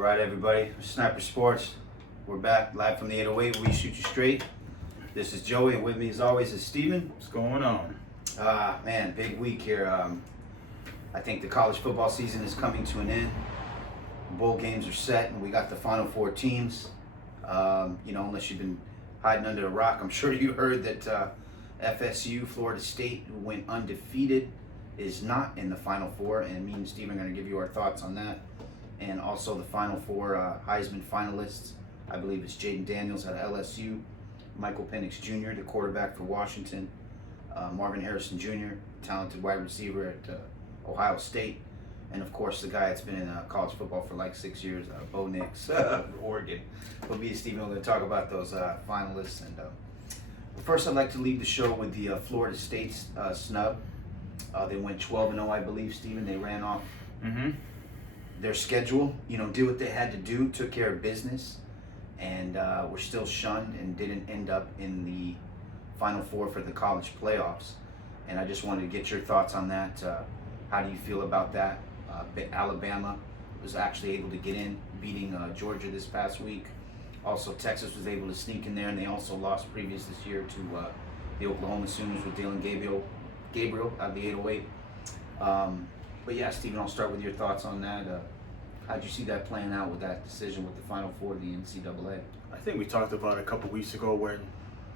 right, everybody. Sniper Sports. We're back live from the 808. We shoot you straight. This is Joey, and with me, as always, is Steven. What's going on? Man, big week here. I think the college football season is coming to an end. Bowl games are set, and we got the Final Four teams. Unless you've been hiding under a rock, I'm sure you heard that FSU, Florida State, who went undefeated, is not in the Final Four, and me and Steven are going to give you our thoughts on that. And also the Final Four Heisman finalists, I believe it's Jaden Daniels at LSU, Michael Penix Jr., the quarterback for Washington, Marvin Harrison Jr., talented wide receiver at Ohio State, and of course the guy that's been in college football for like 6 years, Bo Nix, Oregon. But me and Steven are going to talk about those finalists. And first, I'd like to lead the show with the Florida State snub. They went 12-0, I believe, Steven. They ran off their schedule, did what they had to do, took care of business, and were still shunned and didn't end up in the Final Four for the college playoffs. And I just wanted to get your thoughts on that. How do you feel about that? Alabama was actually able to get in, beating Georgia this past week. Also, Texas was able to sneak in there, and they also lost previous this year to the Oklahoma Sooners with Dylan Gabriel out of the 808. But yeah, Steven, I'll start with your thoughts on that. How'd you see that playing out with that decision with the Final Four of the NCAA? I think we talked about it a couple weeks ago when,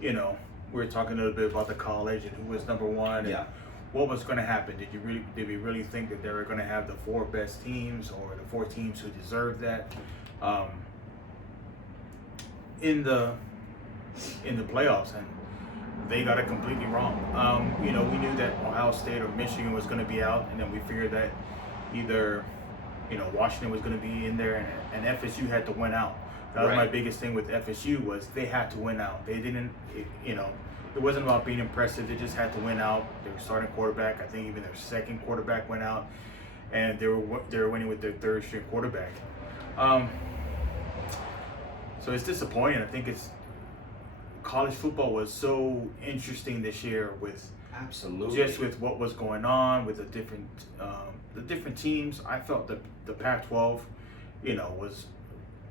we were talking a little bit about the college and who was number one and what was going to happen. Did we really think that they were going to have the four best teams or the four teams who deserved that? In the playoffs, and they got it completely wrong. We knew that Ohio State or Michigan was going to be out, and then we figured that either, Washington was going to be in there, and FSU had to win out. That was my biggest thing with FSU was they had to win out. They didn't, it wasn't about being impressive. They just had to win out. Their starting quarterback, I think even their second quarterback went out, and they were winning with their third string quarterback. So it's disappointing. I think college football was so interesting this year with just with what was going on with the different teams. I felt that the Pac-12, was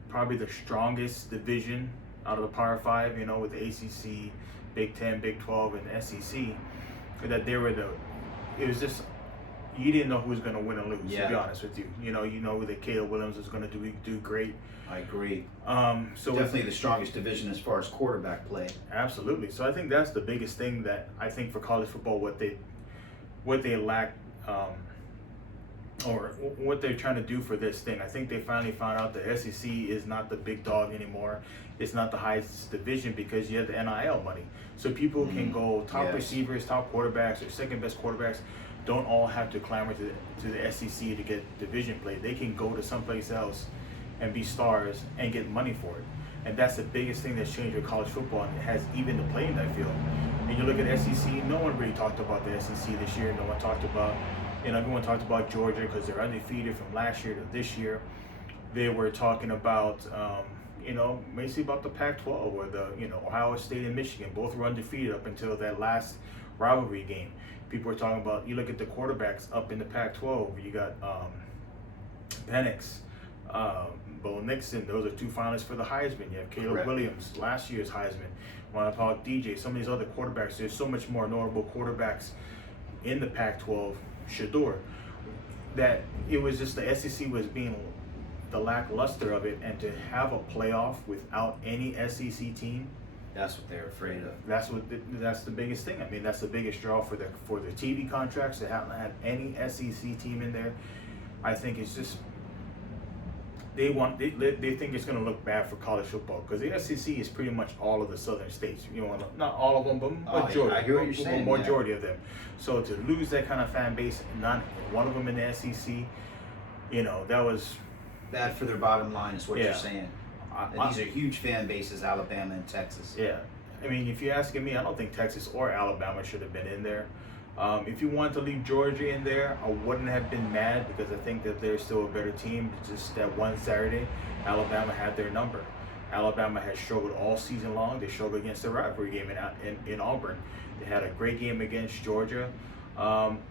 probably the strongest division out of the Power Five. With the ACC, Big Ten, Big 12, and the SEC. That they were it was just. You didn't know who was going to win and lose, to be honest with you. You know that Caleb Williams was going to do great. I agree. So definitely the strongest division as far as quarterback play. Absolutely. So I think that's the biggest thing that I think for college football, what they lack, or what they're trying to do for this thing. I think they finally found out the SEC is not the big dog anymore. It's not the highest division because you have the NIL money. So people can go top receivers, top quarterbacks, or second best quarterbacks. Don't all have to clamor to the SEC to get division play. They can go to someplace else and be stars and get money for it. And that's the biggest thing that's changed with college football, and it has even the playing field. And you look at SEC, no one really talked about the SEC this year. No one talked about, everyone talked about Georgia because they're undefeated from last year to this year. They were talking about, basically about the Pac-12 or the, Ohio State and Michigan. Both were undefeated up until that last rivalry game. People are talking about, you look at the quarterbacks up in the Pac-12, you got Penix, Bo Nixon, those are two finalists for the Heisman. You have Caleb Williams, last year's Heisman. Want to talk DJ, some of these other quarterbacks, there's so much more notable quarterbacks in the Pac-12, Shador, that it was just the SEC was being the lackluster of it, and to have a playoff without any SEC team, that's what they're afraid of. That's the biggest thing. I mean, that's the biggest draw for the TV contracts. They haven't had any SEC team in there. I think it's just they think it's going to look bad for college football because the SEC is pretty much all of the southern states. Not all of them, but majority. I hear what you're saying. Majority of them. So to lose that kind of fan base, not one of them in the SEC, that was bad for their bottom line. Is what you're saying. These are huge fan bases, Alabama and Texas. Yeah. I mean, if you're asking me, I don't think Texas or Alabama should have been in there. If you wanted to leave Georgia in there, I wouldn't have been mad because I think that they're still a better team. Just that one Saturday, Alabama had their number. Alabama has struggled all season long. They struggled against the rivalry game in Auburn. They had a great game against Georgia.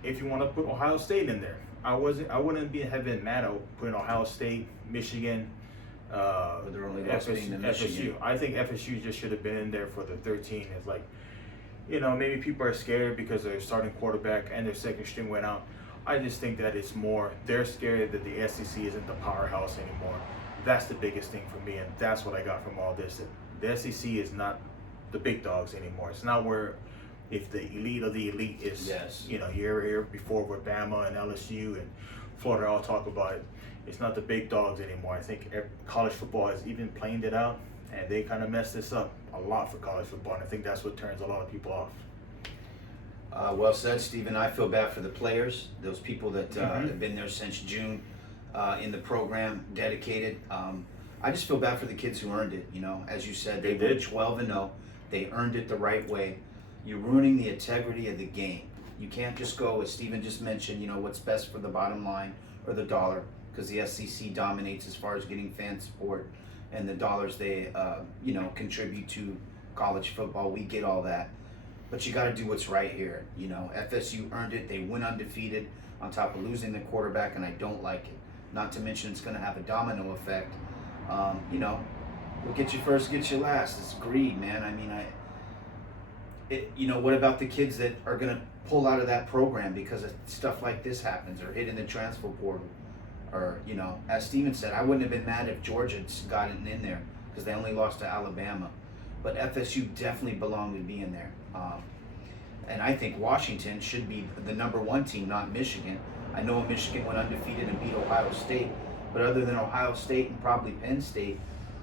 If you want to put Ohio State in there, I wouldn't have been mad at putting Ohio State, Michigan, With their only loss being to Michigan. FSU. I think FSU just should have been in there for the 13. It's like, maybe people are scared because their starting quarterback and their second string went out. I just think that it's more, they're scared that the SEC isn't the powerhouse anymore. That's the biggest thing for me, and that's what I got from all this. The SEC is not the big dogs anymore. It's not where, if the elite of the elite is, Yes. Here before where Bama and LSU and Florida all talk about it. It's not the big dogs anymore. I think college football has even planed it out, and they kind of messed this up a lot for college football, and I think that's what turns a lot of people off. Well said, Stephen. I feel bad for the players, those people that have been there since June in the program, dedicated. I just feel bad for the kids who earned it. As you said, they were 12-0. They earned it the right way. You're ruining the integrity of the game. You can't just go, as Stephen just mentioned, what's best for the bottom line or the dollar, because the SEC dominates as far as getting fan support and the dollars they, contribute to college football. We get all that. But you got to do what's right here. FSU earned it. They went undefeated on top of losing the quarterback, and I don't like it. Not to mention it's going to have a domino effect. What gets you first gets you last. It's greed, man. I mean, what about the kids that are going to pull out of that program because of stuff like this happens or hit in the transfer portal? Or, as Steven said, I wouldn't have been mad if Georgia had gotten in there because they only lost to Alabama. But FSU definitely belonged to be in there. And I think Washington should be the number one team, not Michigan. I know Michigan went undefeated and beat Ohio State, but other than Ohio State and probably Penn State,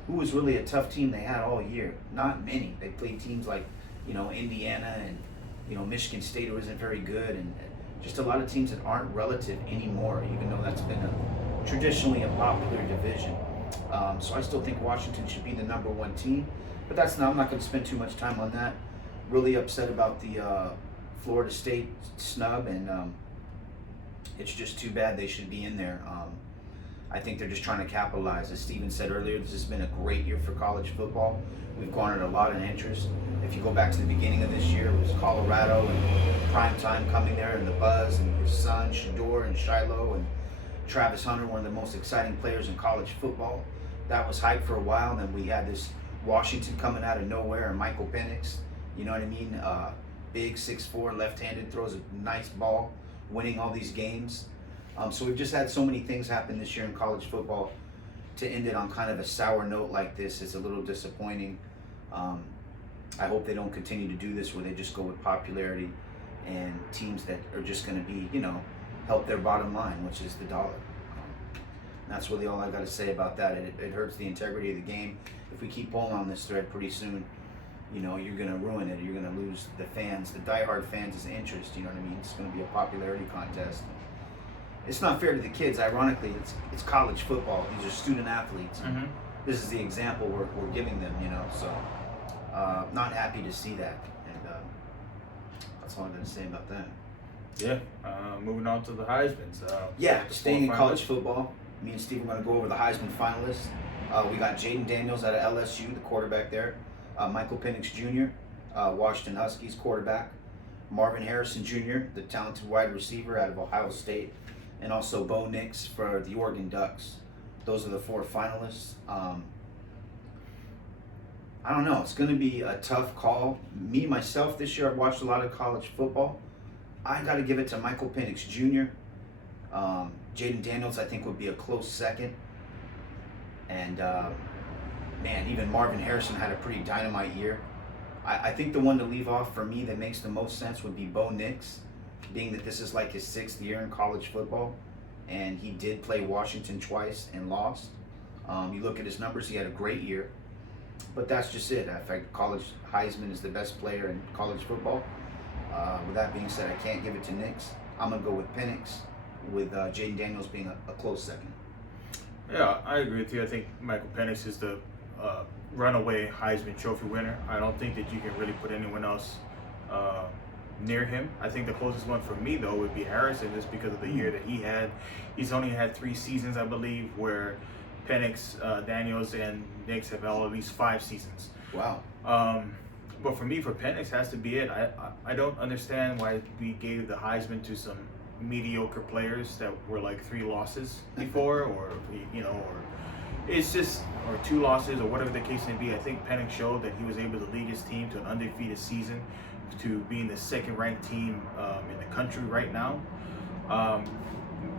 who was really a tough team they had all year? Not many. They played teams like, Indiana and, Michigan State, who isn't very good, and just a lot of teams that aren't relative anymore, even though that's been traditionally a popular division. So I still think Washington should be the number one team, but I'm not going to spend too much time on that. Really upset about the Florida State snub, and it's just too bad. They should be in there. I think they're just trying to capitalize. As Steven said earlier, this has been a great year for college football. We've garnered a lot of interest. If you go back to the beginning of this year, it was Colorado and Prime Time coming there, and the buzz, and his son Shador and Shiloh and Travis Hunter, one of the most exciting players in college football. That was hype for a while. And then we had this Washington coming out of nowhere, and Michael Penix. You know what I mean? Big, 6'4", left-handed, throws a nice ball, winning all these games. So we've just had so many things happen this year in college football. To end it on kind of a sour note like this is a little disappointing. I hope they don't continue to do this where they just go with popularity and teams that are just going to be, help their bottom line, which is the dollar. That's really all I got to say about that. It hurts the integrity of the game. If we keep pulling on this thread, pretty soon, you're going to ruin it. You're going to lose the fans, the diehard fans' interest. You know what I mean? It's going to be a popularity contest. It's not fair to the kids. Ironically, it's college football. These are student athletes. Mm-hmm. This is the example we're giving them. So not happy to see that. And that's all I'm going to say about that. Yeah. Moving on to the Heismans. Staying in college football. Me and Steve are going to go over the Heisman finalists. We got Jaden Daniels out of LSU, the quarterback there. Michael Penix Jr., Washington Huskies quarterback. Marvin Harrison Jr., the talented wide receiver out of Ohio State. And also Bo Nix for the Oregon Ducks. Those are the 4 finalists. I don't know. It's going to be a tough call. Me, myself, this year I've watched a lot of college football. I got to give it to Michael Penix Jr. Jaden Daniels, I think, would be a close second. And, even Marvin Harrison had a pretty dynamite year. I think the one to leave off for me that makes the most sense would be Bo Nix, being that this is like his 6th year in college football. And he did play Washington twice and lost. You look at his numbers, he had a great year. But that's just it. In fact, college Heisman is the best player in college football. With that being said, I can't give it to Nix. I'm going to go with Penix, with Jaden Daniels being a close second. Yeah, I agree with you. I think Michael Penix is the runaway Heisman Trophy winner. I don't think that you can really put anyone else near him. I think the closest one for me, though, would be Harrison, just because of the year that he had. He's only had 3 seasons, I believe, where Penix, Daniels, and Nix have all at least 5 seasons. Wow. But for me, for Penix, has to be it. I don't understand why we gave the Heisman to some mediocre players that were like 3 losses before, or it's just, or 2 losses or whatever the case may be. I think Penix showed that he was able to lead his team to an undefeated season, to being the 2nd ranked team in the country right now.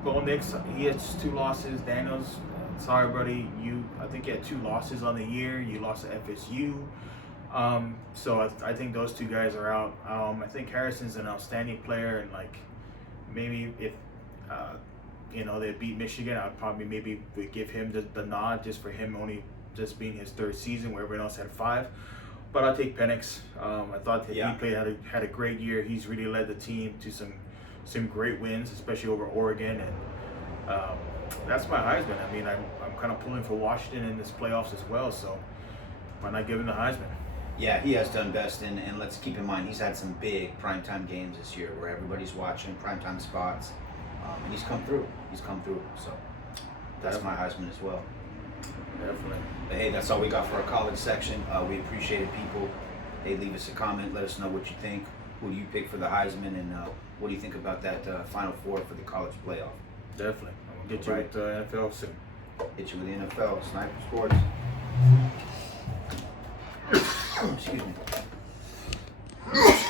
Bo Nix, he has 2 losses. Daniels, sorry buddy, I think you had 2 losses on the year. You lost to FSU. So I think those 2 guys are out. I think Harrison's an outstanding player, and like maybe if they beat Michigan, I'd probably maybe would give him the nod just for him only just being his 3rd season, where everyone else had 5. But I'll take Penix. I thought that he had a great year. He's really led the team to some great wins, especially over Oregon, and that's my Heisman. I mean, I'm kind of pulling for Washington in this playoffs as well, so why not give him the Heisman? Yeah, he has done best, and let's keep in mind he's had some big primetime games this year where everybody's watching primetime spots, and he's come through. So that's my Heisman as well. Definitely. But hey, that's all we got for our college section. We appreciate it, people. Hey, leave us a comment. Let us know what you think. Who do you pick for the Heisman, and what do you think about that Final Four for the college playoff? Definitely. I'm gonna get you with the NFL soon. Hit you with the NFL, Sniper Sports. Excuse me.